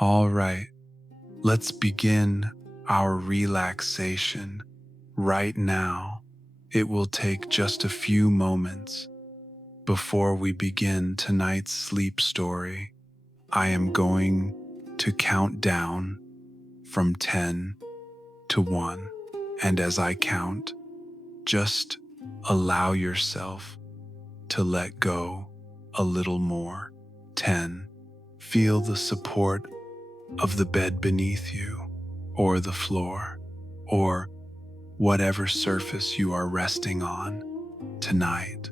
All right, let's begin our relaxation right now. It will take just a few moments. Before we begin tonight's sleep story, I am going to count down from 10 to 1. And as I count, just allow yourself to let go a little more. 10. Feel the support of the bed beneath you, or the floor, or whatever surface you are resting on tonight.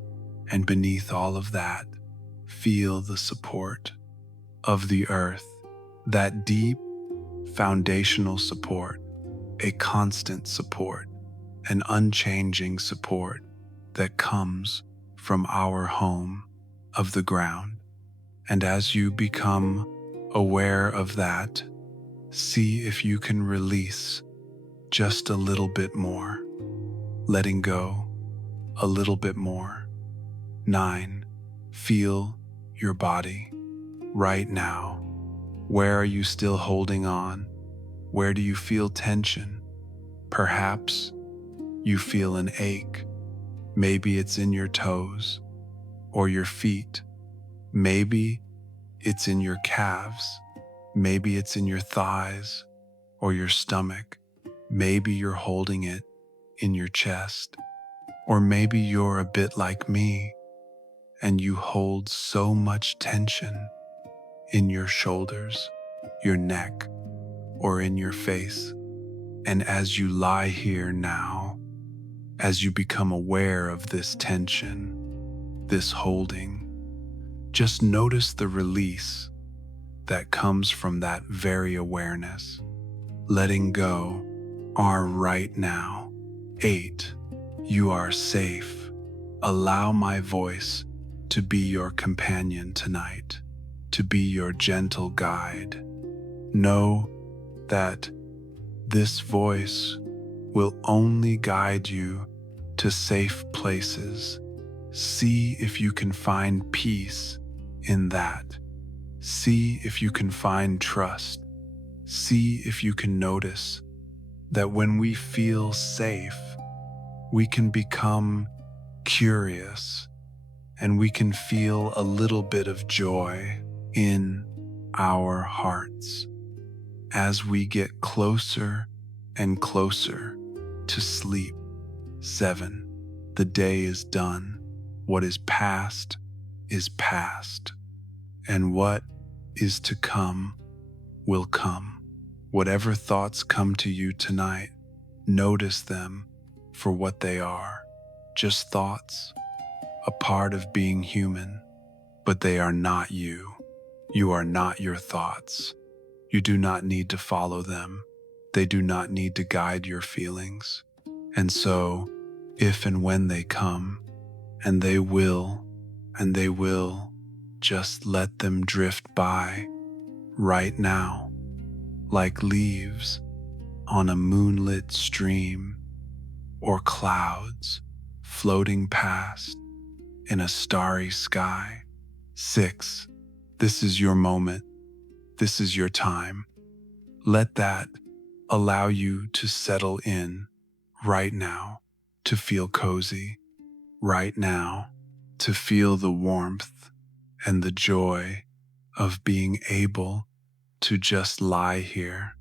And beneath all of that, feel the support of the earth, that deep foundational support, a constant support, an unchanging support that comes from our home of the ground. And as you become aware of that, see if you can release just a little bit more, letting go a little bit more. 9. Feel your body right now. Where are you still holding on? Where do you feel tension? Perhaps you feel an ache. Maybe it's in your toes or your feet. Maybe it's in your calves. Maybe it's in your thighs or your stomach. Maybe you're holding it in your chest. Or maybe you're a bit like me and you hold so much tension in your shoulders, your neck, or in your face. And as you lie here now, as you become aware of this tension, this holding, just notice the release that comes from that very awareness. Letting go are right now. 8. You are safe. Allow my voice to be your companion tonight, to be your gentle guide. Know that this voice will only guide you to safe places. See if you can find peace in that. See if you can find trust. See if you can notice that when we feel safe, we can become curious and we can feel a little bit of joy in our hearts as we get closer and closer to sleep. 7. The day is done. What is past is past, and what is to come will come. Whatever thoughts come to you tonight, notice them for what they are. Just thoughts, a part of being human, but they are not you. You are not your thoughts. You do not need to follow them. They do not need to guide your feelings. And so, if and when they come, and they will, just let them drift by right now, like leaves on a moonlit stream, or clouds floating past in a starry sky. 6. This is your moment. This is your time. Let that allow you to settle in right now, to feel cozy, right now, to feel the warmth and the joy of being able to just lie here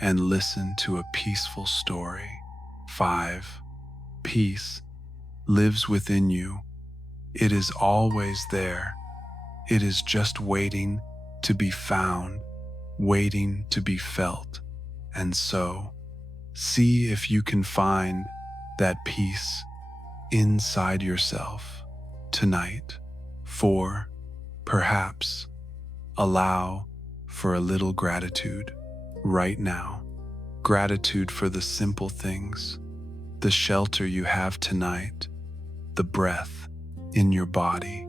and listen to a peaceful story. 5. Peace lives within you. It is always there. It is just waiting to be found, waiting to be felt. And so, see if you can find that peace inside yourself tonight. 4. Perhaps allow for a little gratitude right now. Gratitude for the simple things, the shelter you have tonight, the breath in your body.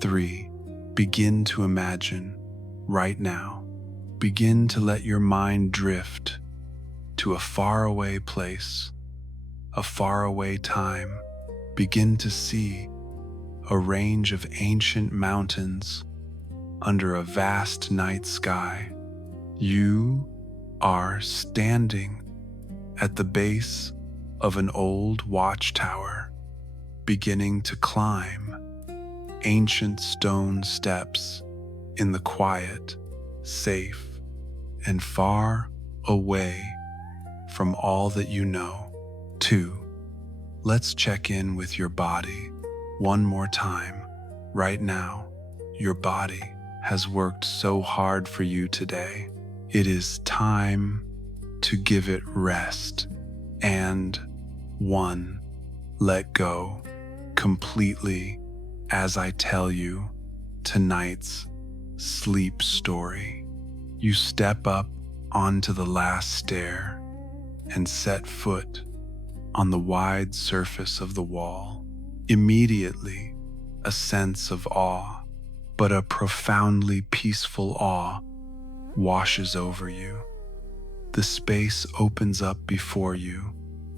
3. Begin to imagine right now. Begin to let your mind drift to a faraway place, a faraway time. Begin to see a range of ancient mountains under a vast night sky. You are standing at the base of an old watchtower, beginning to climb ancient stone steps in the quiet, safe, and far away from all that you know. 2. Let's check in with your body one more time. Right now, your body has worked so hard for you today. It is time to give it rest. And 1. Let go completely as I tell you tonight's sleep story. You step up onto the last stair and set foot on the wide surface of the wall. Immediately, a sense of awe, but a profoundly peaceful awe, washes over you. The space opens up before you,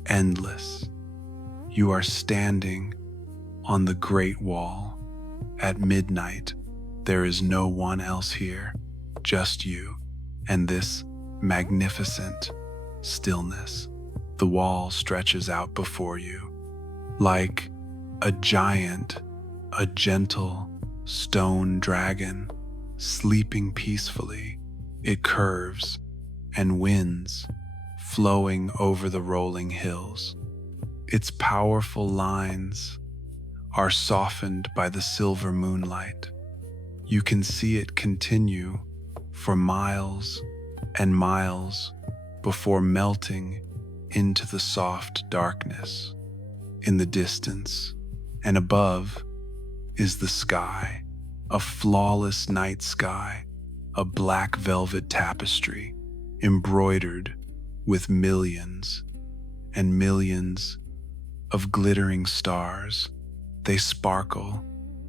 endless. You are standing on the Great Wall. At midnight, there is no one else here, just you and this magnificent stillness. The wall stretches out before you, like a gentle stone dragon sleeping peacefully. It curves and winds flowing over the rolling hills. Its powerful lines are softened by the silver moonlight. You can see it continue for miles and miles before melting into the soft darkness. In the distance and above is the sky, a flawless night sky, a black velvet tapestry embroidered with millions and millions of glittering stars. They sparkle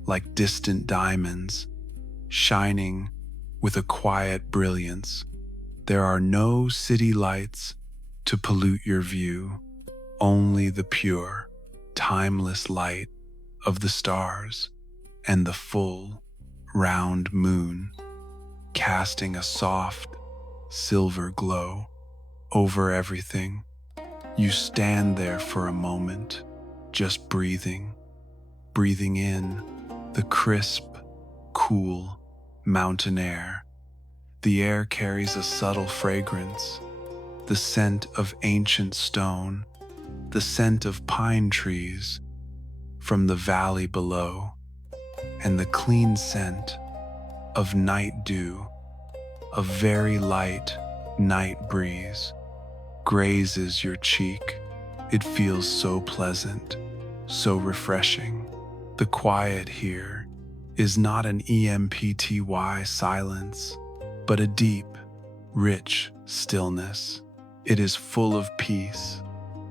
like distant diamonds, shining with a quiet brilliance. There are no city lights to pollute your view, only the pure, timeless light of the stars and the full, round moon, casting a soft, silver glow over everything. You stand there for a moment, just breathing in the crisp, cool mountain air. The air carries a subtle fragrance, the scent of ancient stone, the scent of pine trees from the valley below, and the clean scent of night dew. A very light night breeze grazes your cheek. It feels so pleasant, so refreshing. The quiet here is not an empty silence, but a deep, rich stillness. It is full of peace.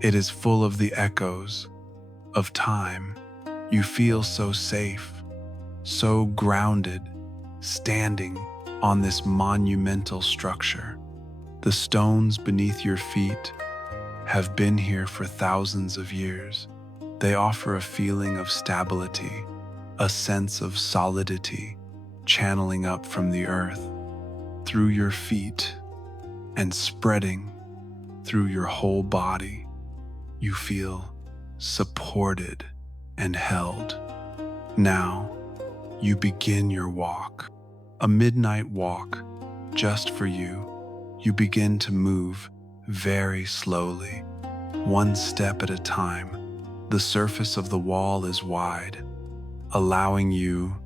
It is full of the echoes of time. You feel so safe, so grounded, standing on this monumental structure. The stones beneath your feet have been here for thousands of years. They offer a feeling of stability, a sense of solidity, channeling up from the earth through your feet and spreading through your whole body. You feel supported and held. Now, you begin your walk, a midnight walk just for you. You begin to move very slowly, one step at a time. The surface of the wall is wide, allowing you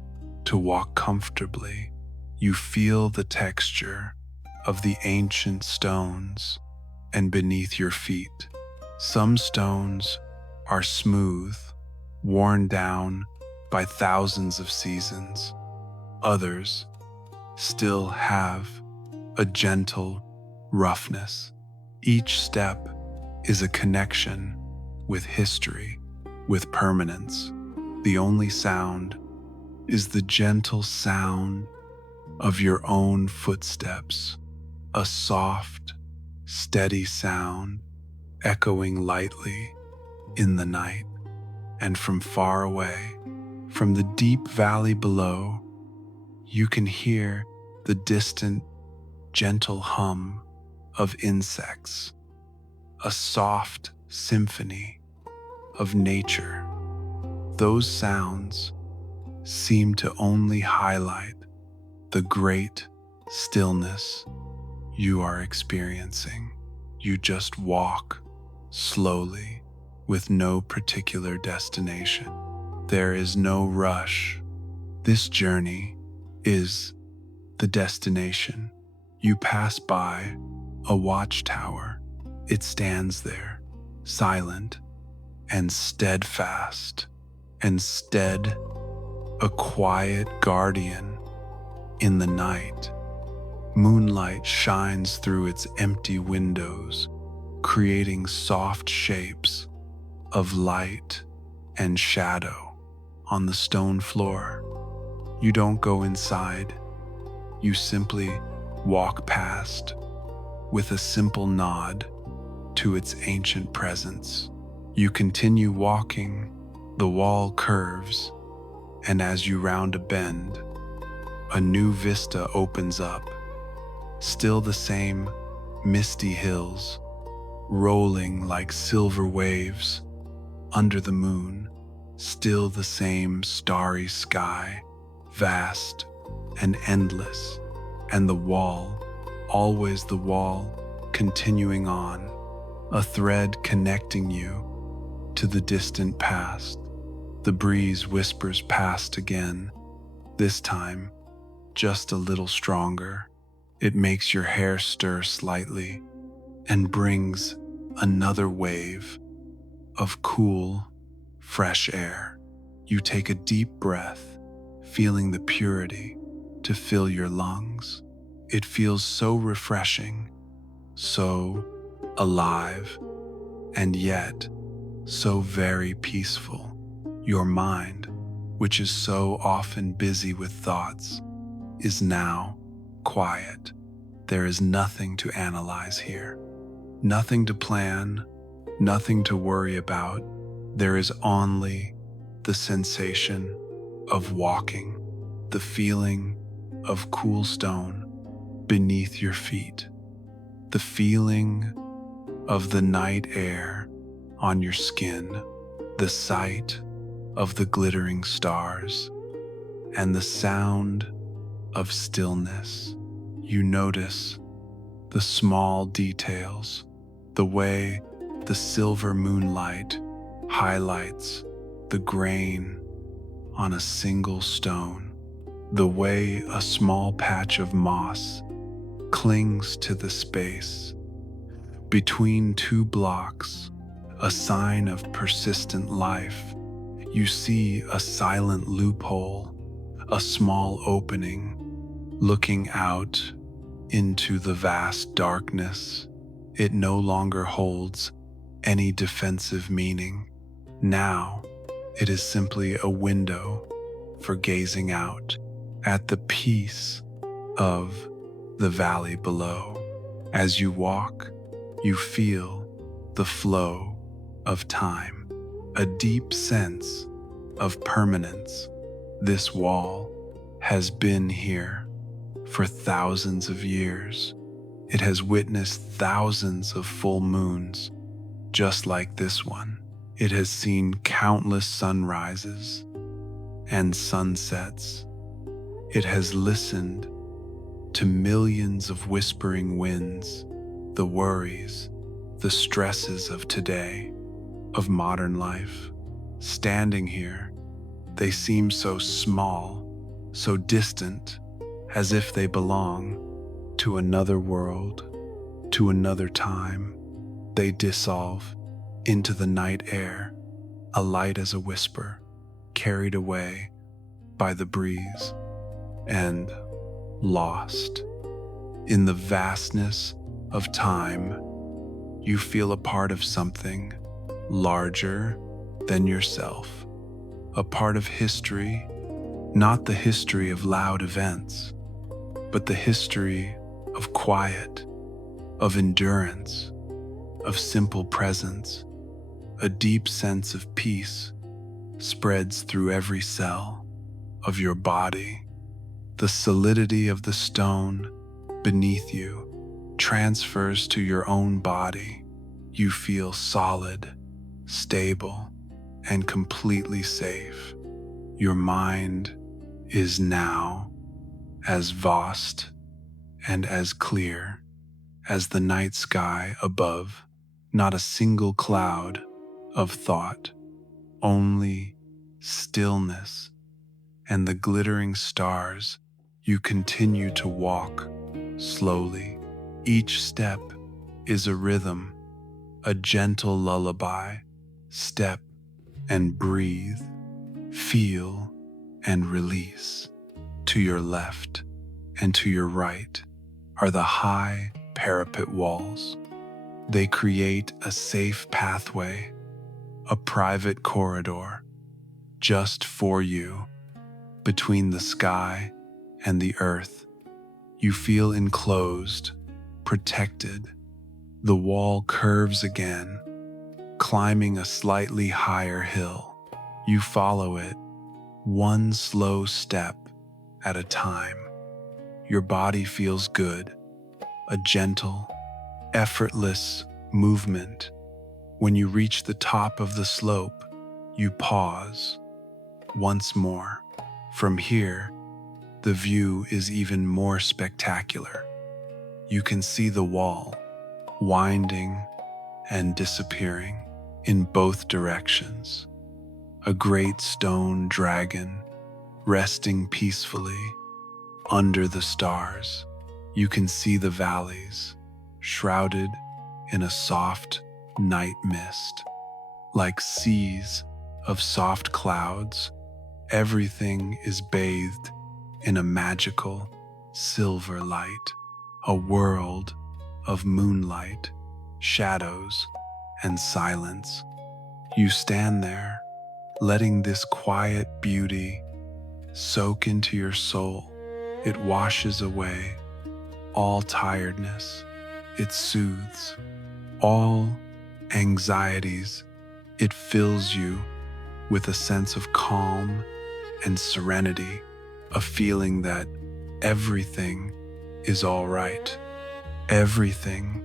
to walk comfortably. You feel the texture of the ancient stones and beneath your feet. Some stones are smooth, worn down by thousands of seasons. Others still have a gentle roughness. Each step is a connection with history, with permanence. The only sound is the gentle sound of your own footsteps, a soft, steady sound echoing lightly in the night. And from far away, from the deep valley below, you can hear the distant gentle hum of insects, a soft symphony of nature. Those sounds seem to only highlight the great stillness you are experiencing. You just walk slowly with no particular destination. There is no rush. This journey is the destination. You pass by a watchtower. It stands there, silent and steadfast, instead a quiet guardian in the night. Moonlight shines through its empty windows, creating soft shapes of light and shadow on the stone floor. You don't go inside. You simply walk past with a simple nod to its ancient presence. You continue walking. The wall curves, and as you round a bend, a new vista opens up. Still the same misty hills, rolling like silver waves under the moon. Still the same starry sky, vast and endless. And the wall, always the wall, continuing on, a thread connecting you to the distant past. The breeze whispers past again, this time just a little stronger. It makes your hair stir slightly and brings another wave of cool, fresh air. You take a deep breath, feeling the purity to fill your lungs. It feels so refreshing, so alive, and yet so very peaceful. Your mind, which is so often busy with thoughts, is now quiet. There is nothing to analyze here, nothing to plan, nothing to worry about. There is only the sensation of walking, the feeling of cool stone beneath your feet, the feeling of the night air on your skin, the sight of the glittering stars, and the sound of stillness. You notice the small details, the way the silver moonlight highlights the grain on a single stone, the way a small patch of moss clings to the space between two blocks, a sign of persistent life. You see a silent loophole, a small opening, looking out into the vast darkness. It no longer holds any defensive meaning. Now, it is simply a window for gazing out at the peace of the valley below. As you walk, you feel the flow of time, a deep sense of permanence. This wall has been here for thousands of years. It has witnessed thousands of full moons, just like this one. It has seen countless sunrises and sunsets. It has listened to millions of whispering winds, the worries, the stresses of today, of modern life. Standing here, they seem so small, so distant, as if they belong to another world, to another time. They dissolve into the night air, alight as a whisper, carried away by the breeze, and lost. In the vastness of time, you feel a part of something larger than yourself, a part of history, not the history of loud events, but the history of quiet, of endurance, of simple presence. A deep sense of peace spreads through every cell of your body. The solidity of the stone beneath you transfers to your own body. You feel solid, stable, and completely safe. Your mind is now as vast and as clear as the night sky above. Not a single cloud of thought, only stillness and the glittering stars. You continue to walk slowly. Each step is a rhythm, a gentle lullaby. Step and breathe, feel and release. To your left and to your right are the high parapet walls. They create a safe pathway, a private corridor, just for you. Between the sky and the earth, you feel enclosed, protected. The wall curves again, climbing a slightly higher hill. You follow it, one slow step at a time. Your body feels good, a gentle, effortless movement. When you reach the top of the slope, you pause. Once more. From here, the view is even more spectacular. You can see the wall winding and disappearing in both directions. A great stone dragon resting peacefully under the stars. You can see the valleys shrouded in a soft night mist, like seas of soft clouds. Everything is bathed in a magical silver light, a world of moonlight, shadows, and silence. You stand there, letting this quiet beauty soak into your soul. It washes away all tiredness. It soothes all anxieties. It fills you with a sense of calm and serenity, a feeling that everything is all right. Everything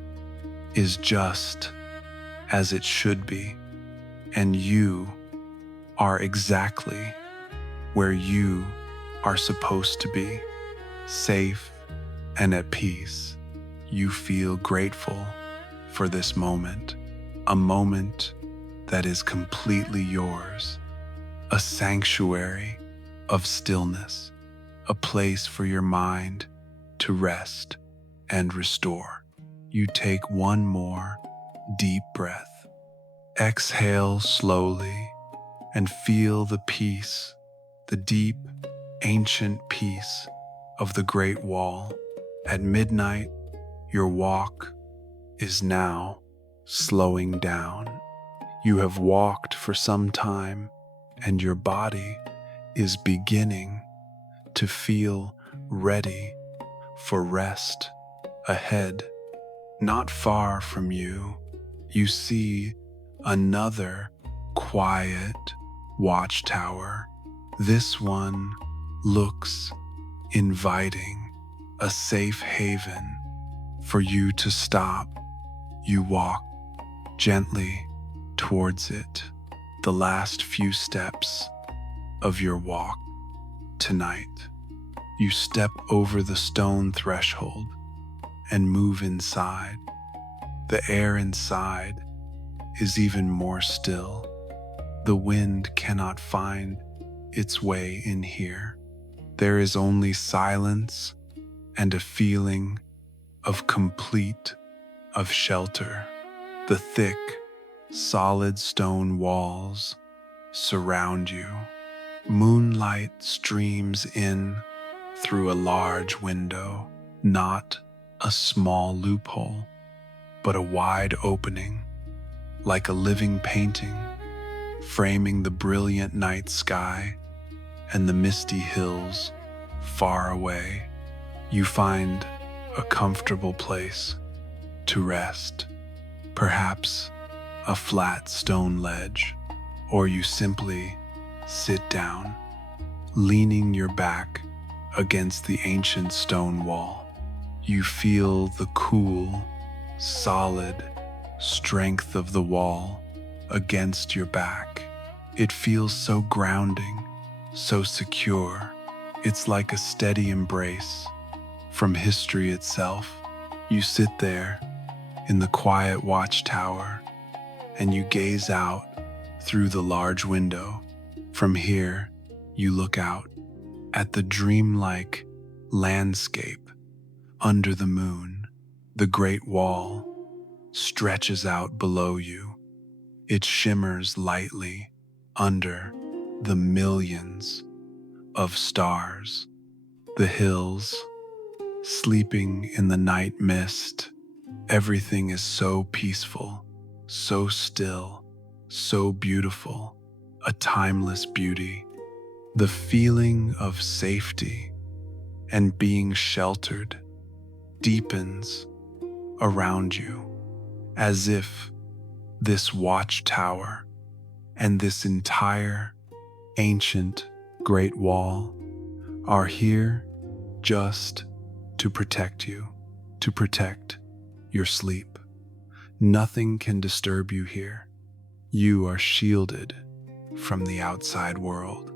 is just as it should be, and you are exactly where you are supposed to be, safe and at peace. You feel grateful for this moment, a moment that is completely yours, a sanctuary of stillness, a place for your mind to rest and restore. You take one more deep breath. Exhale slowly and feel the peace, the deep, ancient peace of the Great Wall. At midnight, your walk is now slowing down. You have walked for some time, and your body is beginning to feel ready for rest. Ahead, not far from you, you see another quiet watchtower. This one looks inviting, a safe haven for you to stop. You walk gently towards it, the last few steps of your walk tonight. You step over the stone threshold and move inside. The air inside is even more still. The wind cannot find its way in here. There is only silence and a feeling of complete of shelter. The thick, solid stone walls surround you. Moonlight streams in through a large window, not a small loophole, but a wide opening, like a living painting, framing the brilliant night sky and the misty hills far away. You find a comfortable place to rest, perhaps a flat stone ledge, or you simply sit down, leaning your back against the ancient stone wall. You feel the cool, solid strength of the wall against your back. It feels so grounding, so secure. It's like a steady embrace from history itself. You sit there in the quiet watchtower and you gaze out through the large window. From here, you look out at the dreamlike landscape under the moon. The Great Wall stretches out below you. It shimmers lightly under the millions of stars. The hills, sleeping in the night mist. Everything is so peaceful, so still, so beautiful, a timeless beauty. The feeling of safety and being sheltered deepens around you, as if this watchtower and this entire ancient Great Wall are here just to protect you, to protect your sleep. Nothing can disturb you here. You are shielded from the outside world.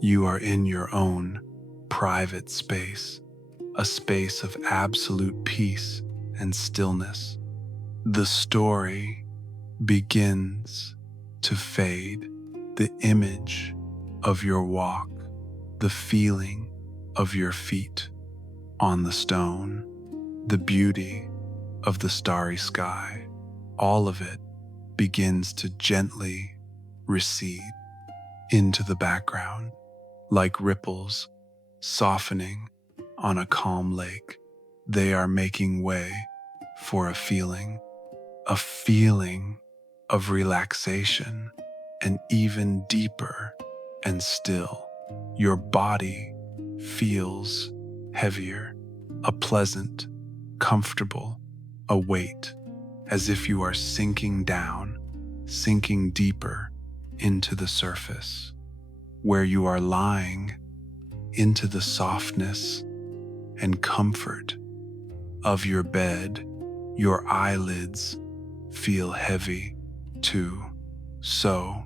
You are in your own private space, a space of absolute peace and stillness. The story begins to fade. The image of your walk, the feeling of your feet on the stone, the beauty of the starry sky, all of it begins to gently recede into the background, like ripples softening on a calm lake. They are making way for a feeling of relaxation, and even deeper and still. Your body feels heavier, a pleasant, comfortable, a weight, as if you are sinking down, sinking deeper into the surface, where you are lying into the softness and comfort of your bed. Your eyelids feel heavy too, so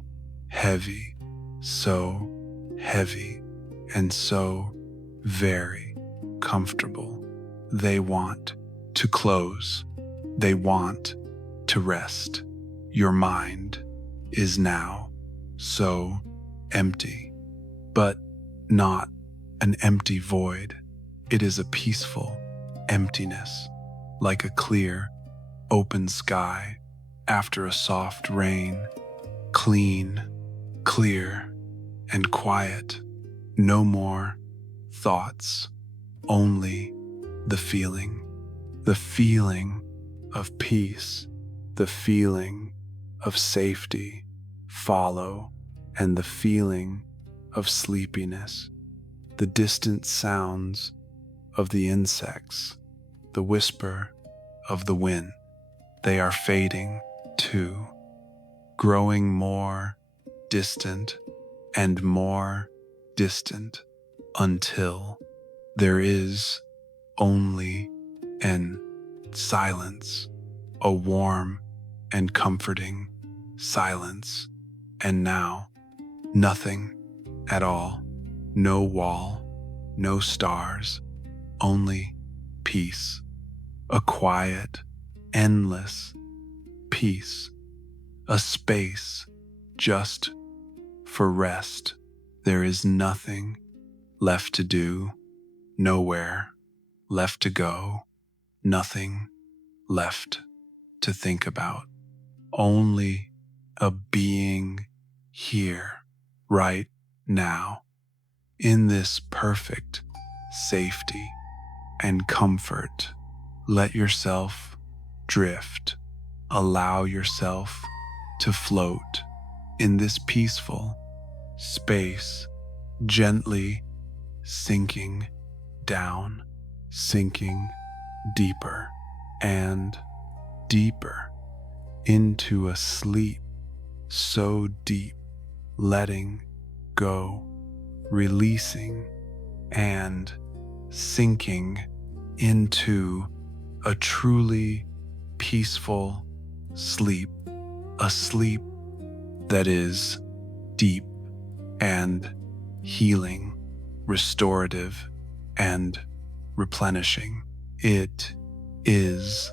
heavy, and so very comfortable. They want to close. They want to rest. Your mind is now so empty, but not an empty void. It is a peaceful emptiness, like a clear, open sky after a soft rain. Clean, clear, and quiet. No more thoughts, only the feeling of peace, the feeling of safety follow, and the feeling of sleepiness. The distant sounds of the insects, the whisper of the wind, they are fading too, growing more distant and more distant, until there is only an silence, a warm and comforting silence. And now, nothing at all. No wall, no stars, only peace. A quiet, endless peace. A space just for rest. There is nothing left to do, nowhere left to go, nothing left to think about. Only a being here, right now, in this perfect safety and comfort. Let yourself drift. Allow yourself to float in this peaceful space, gently sinking down, sinking deeper and deeper into a sleep so deep, letting go, releasing, and sinking into a truly peaceful sleep, a sleep that is deep and healing, restorative and replenishing. It is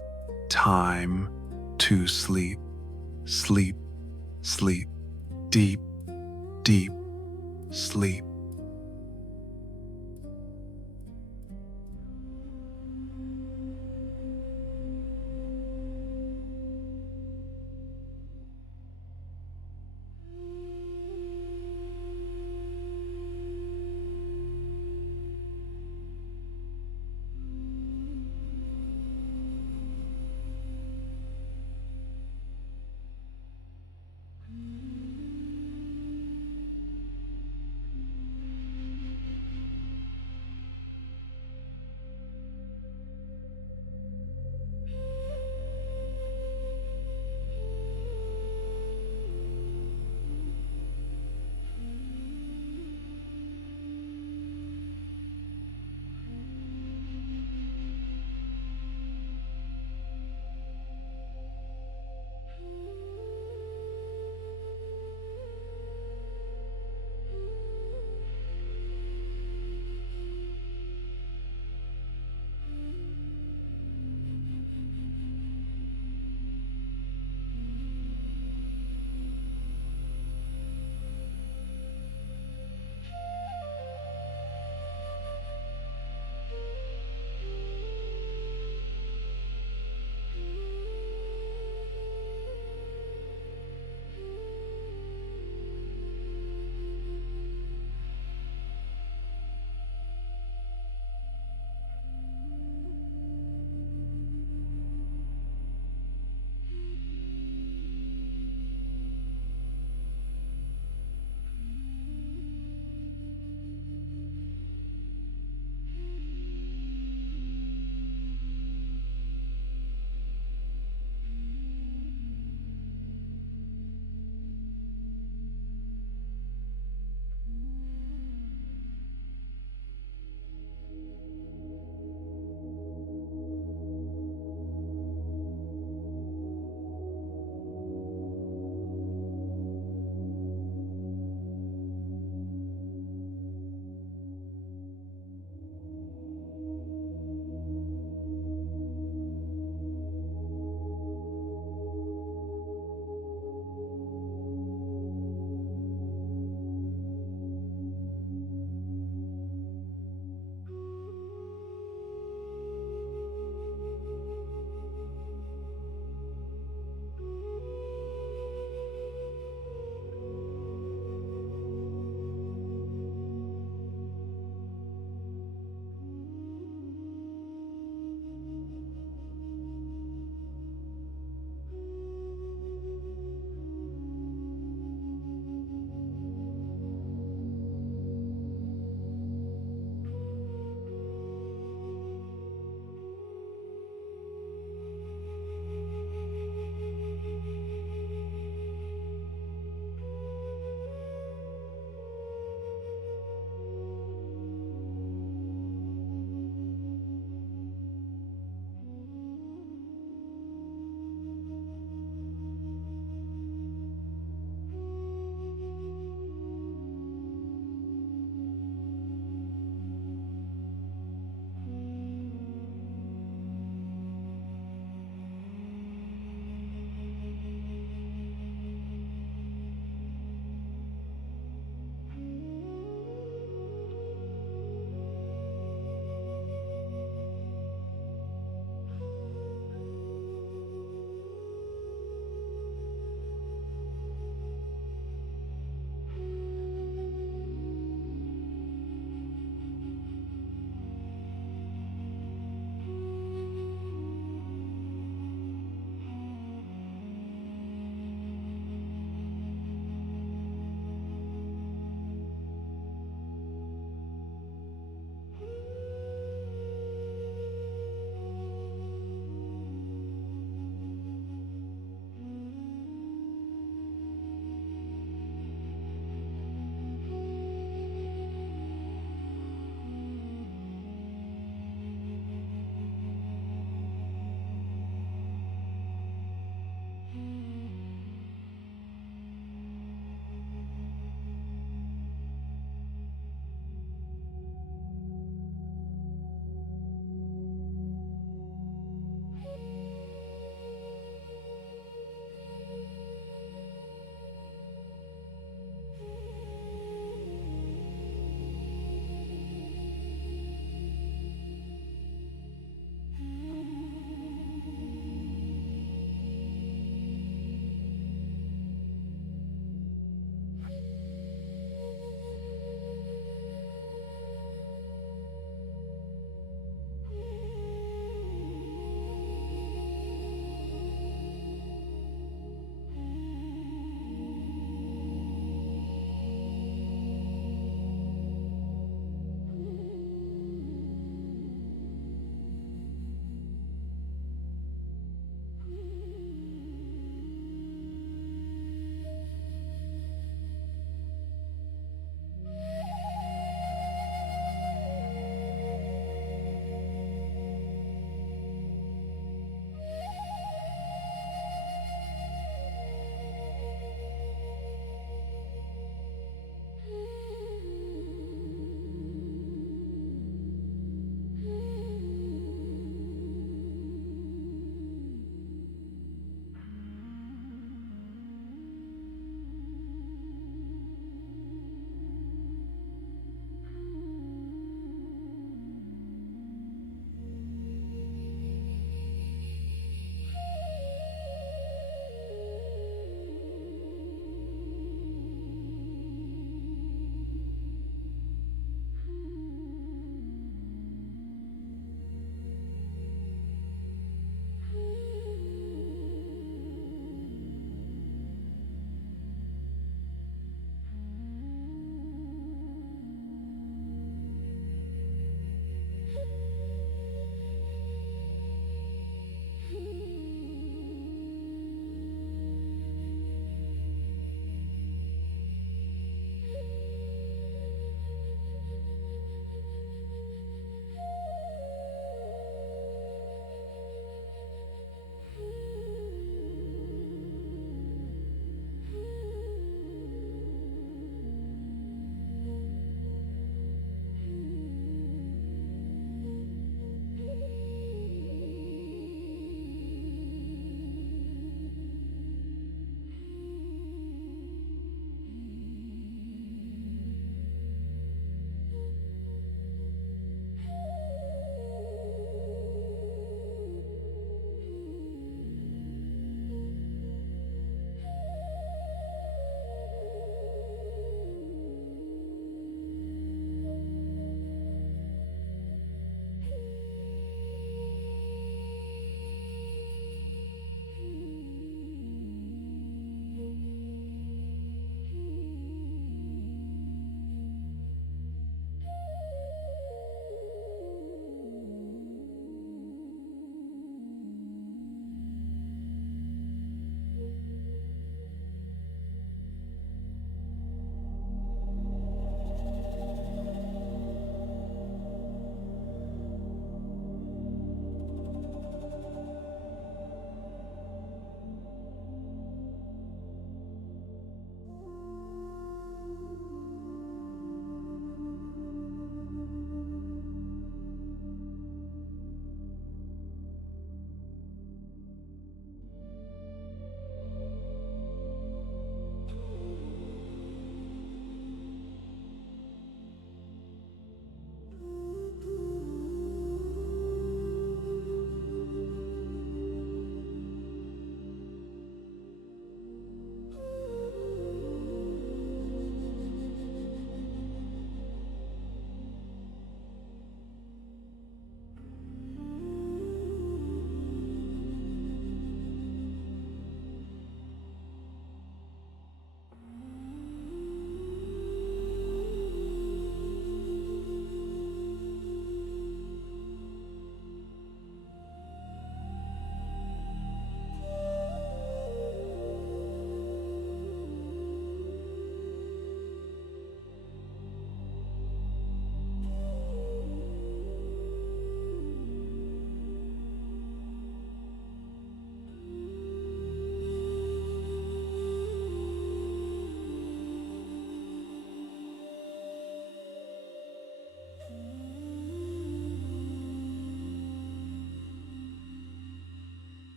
time to sleep, sleep, sleep, deep, deep sleep.